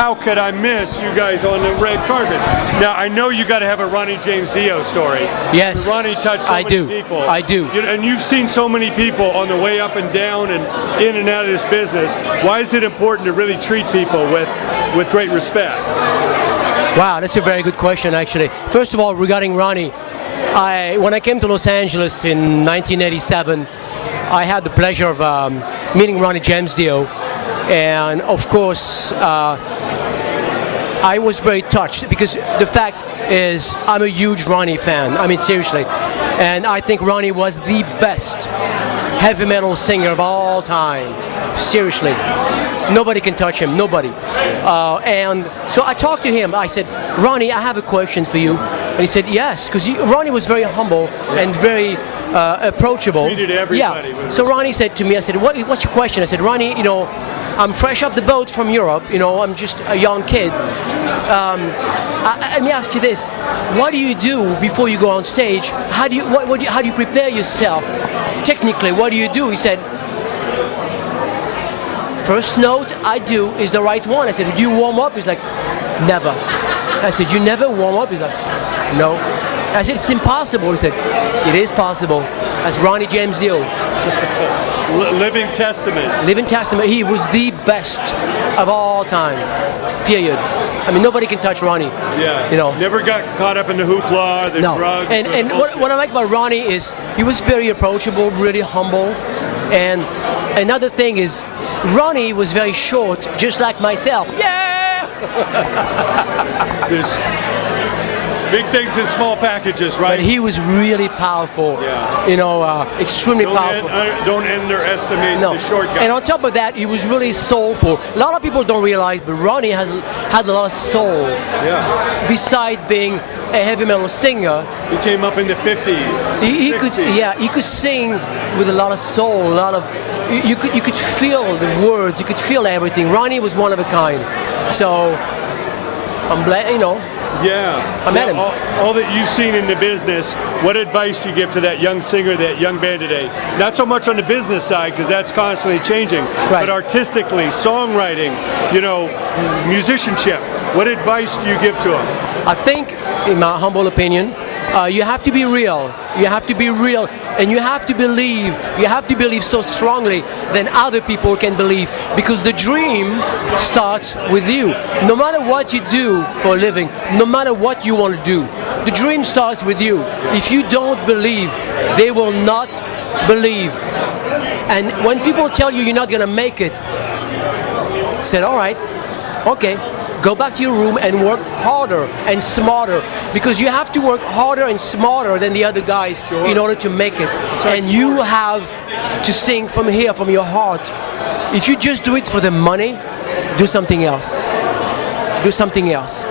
how could I miss you guys on the red carpet? Now, I know you got to have a Ronnie James Dio story. Yes, Ronnie touched so many people. I do. And you've seen so many people on the way up and down and in and out of this business. Why is it important to really treat people with great respect? Wow, that's a very good question, actually. First of all, regarding Ronnie, when I came to Los Angeles in 1987, I had the pleasure of meeting Ronnie James Dio, and of course, I was very touched because the fact is I'm a huge Ronnie fan. I mean, seriously, and I think Ronnie was the best heavy metal singer of all time. Seriously, nobody can touch him. Nobody. And so I talked to him. I said, Ronnie, I have a question for you. And he said, yes, because Ronnie was very humble and very approachable. Treated everybody. Yeah. So Ronnie said to me, I said, what's your question? I said, Ronnie, you know, I'm fresh off the boat from Europe. You know, I'm just a young kid. Let me ask you this: what do you do before you go on stage? How do you prepare yourself technically? What do you do? He said, first note I do is the right one. I said, do you warm up? He's like, never. I said, you never warm up? He's like, no. I said, it's impossible. He said, it is possible. That's Ronnie James Dio. Living testament. Living testament. He was the best of all time. Period. I mean, nobody can touch Ronnie. Yeah. You know. Never got caught up in the hoopla, the drugs. And what I like about Ronnie is he was very approachable, really humble. And another thing is, Ronnie was very short, just like myself. Yeah. There's big things in small packages, right? But he was really powerful. Yeah. You know, extremely powerful. Don't underestimate the short guy. And on top of that, he was really soulful. A lot of people don't realize, but Ronnie had a lot of soul. Yeah. Beside being a heavy metal singer, he came up in the 50s. He could sing with a lot of soul, a lot of. You could feel the words, you could feel everything. Ronnie was one of a kind. So I'm glad, you know. Yeah. I met him. All that you've seen in the business, what advice do you give to that young singer, that young band today? Not so much on the business side, because that's constantly changing, right. But artistically, songwriting, you know, musicianship. What advice do you give to them? I think, in my humble opinion, you have to be real. You have to be real, and you have to believe. You have to believe so strongly than other people can believe, because the dream starts with you. No matter what you do for a living, no matter what you want to do, the dream starts with you. If you don't believe, they will not believe. And when people tell you you're not going to make it, say, all right, okay. Go back to your room and work harder and smarter, because you have to work harder and smarter than the other guys in order to make it. And you have to sing from here, from your heart. If you just do it for the money, do something else. Do something else.